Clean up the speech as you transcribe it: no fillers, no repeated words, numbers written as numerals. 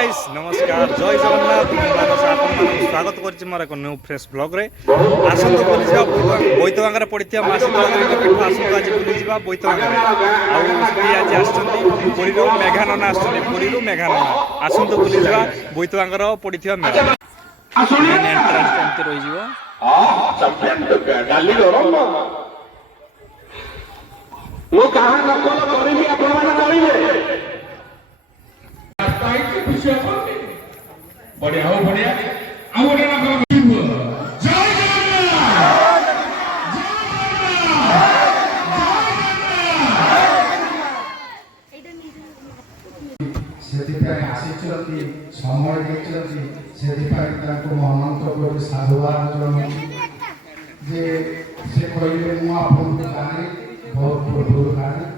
guys नमस्कार जय जगन्नाथ स्वागत कर मोर एक न्यू फ्रेश ब्लॉग रे आसंत बुली जा बोईतवांगार पड़िया मासी पीठ आसंत आज बुली जा बोईतवांगार आज आसुरी मेघानना आसुरी मेघानना आसंत बुली जा बोईतवांगार पड़िया मेला एंट्रांस एमती बढ़िया हो बढ़िया आ बोले ना जय जगन्नाथ आसी समय देखते महमंत्र कर साधुवाद जे से कहले मु आपन जाने बहुत दूर जाने